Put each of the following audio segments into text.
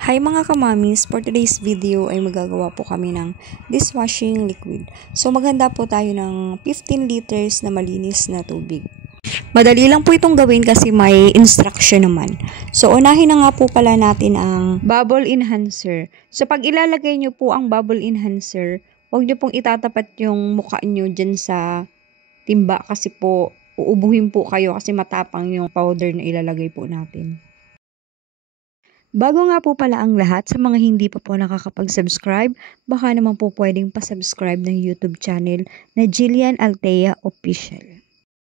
Hi mga kamamis, for today's video ay magagawa po kami ng dishwashing liquid. So maghanda po tayo ng 15 liters na malinis na tubig. Madali lang po itong gawin kasi may instruction naman. So unahin na nga po pala natin ang bubble enhancer. So pag ilalagay nyo po ang bubble enhancer, huwag nyo pong itatapat yung mukha nyo dyan sa timba kasi po uubuhin po kayo kasi matapang yung powder na ilalagay po natin. Bago nga po pala ang lahat, sa mga hindi pa po nakakapag-subscribe, baka naman po pwedeng pa-subscribe ng YouTube channel na Jillian Altea Official.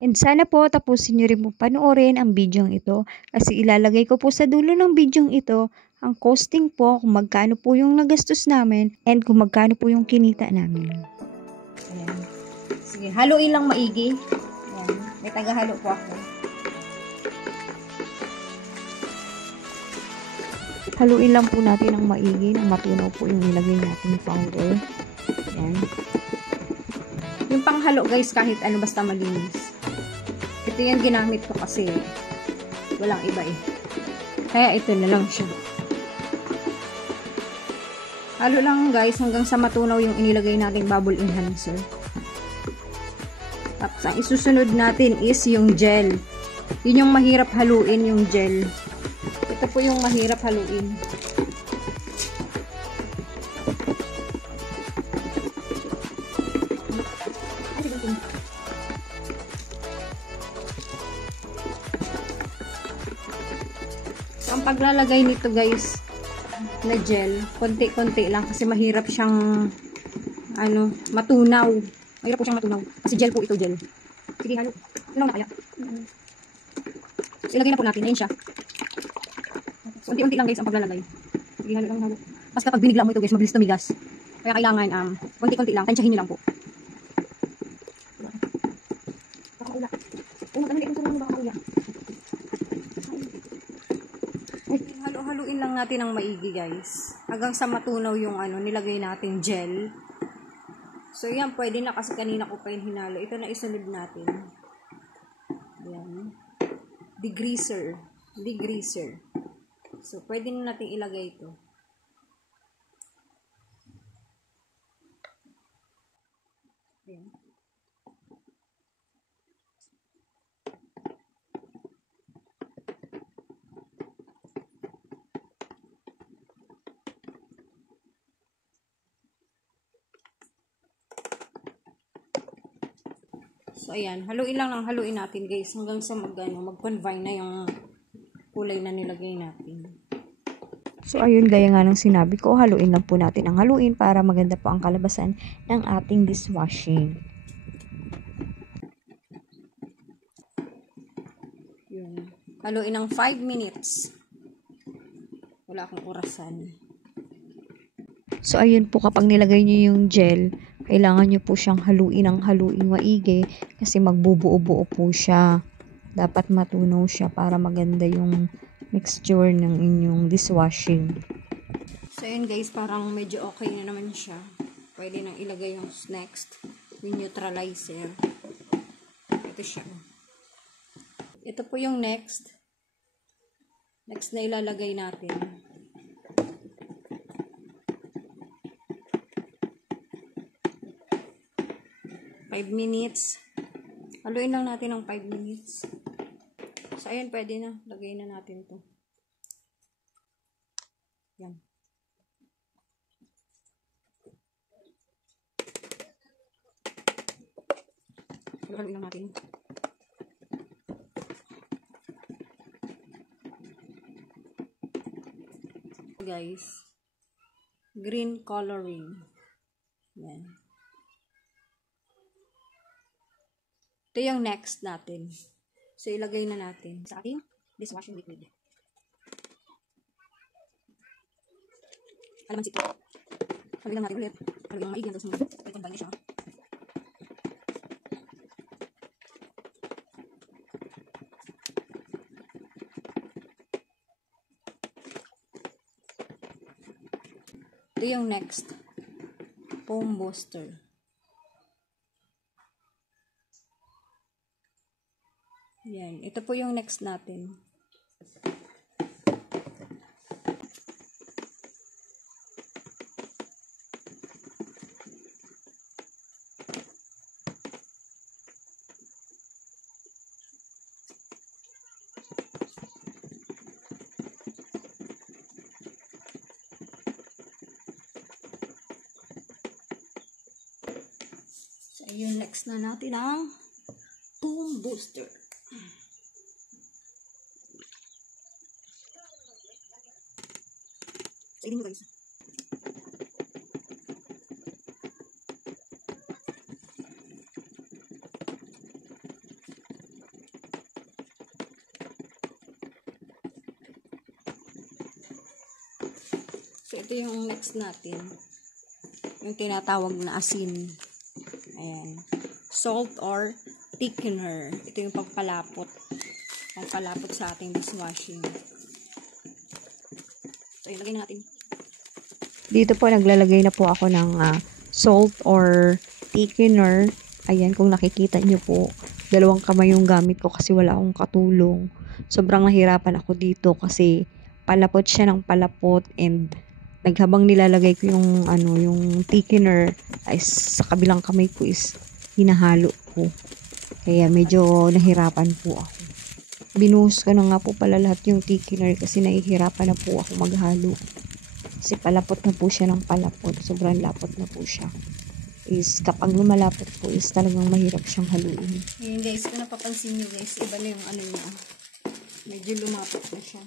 And sana po tapusin nyo rin po panoorin ang bidyong ito kasi ilalagay ko po sa dulo ng bidyong ito ang costing po kung magkano po yung nagastos namin and kung magkano po yung kinita namin. Ayan. Sige, haluin lang maigi. Ayan. May tagahalo po ako. Haluin lang po natin ang maigi nang matunaw po yung nilagay nating powder. Ayan. Yung panghalo guys, kahit ano basta malinis. Ito yung ginamit ko kasi walang iba eh. Kaya ito na lang siya. Halo lang guys hanggang sa matunaw yung inilagay nating bubble enhancer. Tapos ang isusunod natin is yung gel. Yun yung mahirap haluin, yung gel. Ito po yung mahirap haluin. So, ang paglalagay nito guys na gel, konti-konti lang kasi mahirap siyang matunaw. Mahirap po siyang matunaw. Kasi gel po ito, gel. Sige, halo. Ano na kaya? So, ilagay na po natin. Ayun siya. So, unti-unti lang guys ang paglalagay. Sige, halo lang, halo. Mas kapag binigla mo ito guys, mabilis tumigas. Kaya kailangan, konti-konti lang. Tansyahin nyo lang po. Halo-haluin lang natin ng maigi guys. Hanggang sa matunaw yung nilagay natin gel. So, yan. Pwede na kasi kanina ko pa yung hinalo. Ito na isunod natin. Yan. Degreaser. Degreaser. So, pwede na natin ilagay ito. Ayan. So, ayan. Haluin lang ng haluin natin guys. Hanggang sa mag-convine na yung kulay na nilagay natin. So, ayun, gaya nga ng sinabi ko, haluin lang po natin ang haluin para maganda po ang kalabasan ng ating dishwashing. Yun. Haluin ng 5 minutes. Wala akong orasan. So, ayun po, kapag nilagay nyo yung gel, kailangan nyo po siyang haluin ng haluin maigi kasi magbubuo-buo po siya. Dapat matunaw siya para maganda yung mixture ng inyong dishwashing. So, yun guys, parang medyo okay na naman siya. Pwede nang ilagay yung next, yung neutralizer. Ito siya. Ito po yung next. Next na ilalagay natin. Five minutes. Haluin lang natin ng 5 minutes. So, ayan, pwede na. Lagay na natin to. Yan. Haluin lang natin. Guys, green coloring. Yan. Ito yung next natin. So, ilagay na natin sa ating dishwashing liquid. Alamansi ito. Haluin lang natin ulit. Haluin lang maigi. Tapos i-combine na siya. Ito yung next. Foam booster. Yan. Ito po yung next natin. Ayun, next na natin ang foam booster. Sige mo guys. So, ito yung next natin. Yung tinatawag na asin. Ayan. Salt or thickener. Ito yung pagpalapot. Pagpalapot sa ating dishwashing. So, ilagay na natin. Dito po, naglalagay na po ako ng salt or thickener. Ayan, kung nakikita nyo po, dalawang kamay yung gamit ko kasi wala akong katulong. Sobrang nahirapan ako dito kasi palapot siya ng palapot and habang nilalagay ko yung yung thickener ay sa kabilang kamay ko is hinahalo ko. Kaya medyo nahirapan po ako. Binuhos ko na nga po pala lahat yung thickener kasi nahihirapan na po ako maghalo. Kasi palapot na po siya ng palapot. Sobrang lapot na po siya. Is kapag lumalapot po is talagang mahirap siyang haluin. Ngayon guys, kung napapansin nyo guys, iba na yung niya. Medyo lumapot na siya.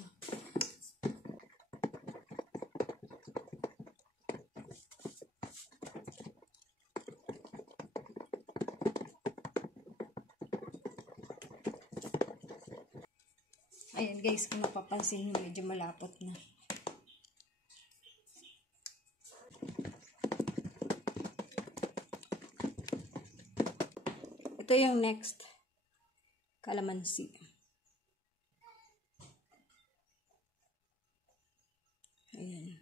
Ayan guys, kung napapansin nyo, medyo malapot na. Ito yung next. Calamansi. Ayan.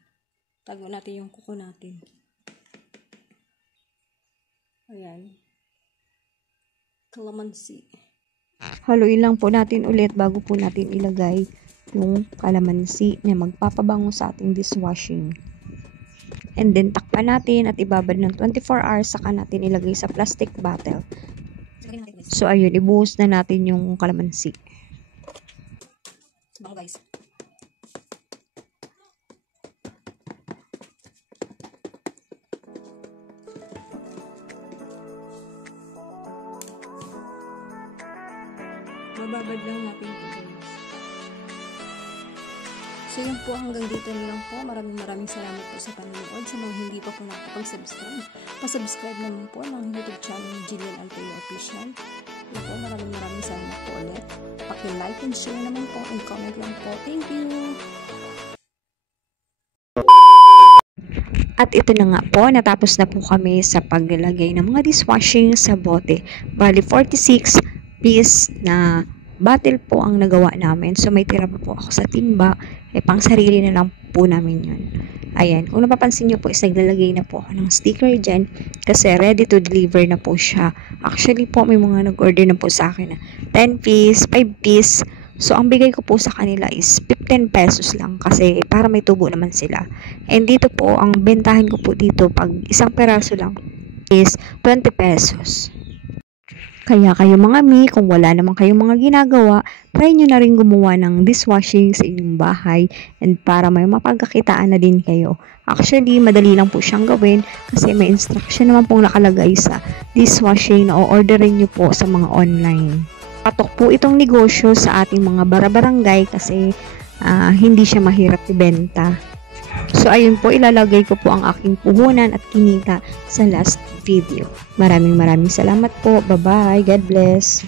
Tago natin yung kuko natin. Ayan. Calamansi. Haluin lang po natin ulit bago po natin ilagay yung kalamansi na magpapabango sa ating dishwashing. And then takpan natin at ibabad ng 24 hours saka natin ilagay sa plastic bottle. So ayun, ibuhos na natin yung kalamansi. Bango guys. Bababad lang natin ito guys. So yun po, hanggang dito na lang po. Maraming salamat po sa panonood. Sa mga hindi pa po nakapag-subscribe, pasubscribe naman po ng YouTube channel ni Jillian Alteo Official. Yun po, maraming salamat po ulit. Paki-like and share naman po and comment lang po. Thank you! At ito na nga po, natapos na po kami sa paglalagay ng mga dishwashing sa bote. Bali 46 piece na bottle po ang nagawa namin. So may tira pa po ako sa timba. Pang sarili na lang po namin yun. Ayan, kung napapansin nyo po is naglalagay na po ako ng sticker dyan kasi ready to deliver na po siya. Actually po may mga nag-order na po sa akin na 10 piece, 5 piece. So ang bigay ko po sa kanila is 15 pesos lang kasi para may tubo naman sila. And dito po, ang bentahin ko po dito pag isang peraso lang is 20 pesos. Kaya kayo mga mi, kung wala naman kayong mga ginagawa, try nyo na rin gumawa ng dishwashing sa inyong bahay and para may mapagkakitaan na din kayo. Actually, madali lang po siyang gawin kasi may instruction naman pong nakalagay sa dishwashing na o-orderin nyo po sa mga online. Patok po itong negosyo sa ating mga barabarangay kasi hindi siya mahirap ibenta. So ayun po, ilalagay ko po ang aking puhunan at kinita sa last video. Maraming salamat po. Bye-bye. God bless.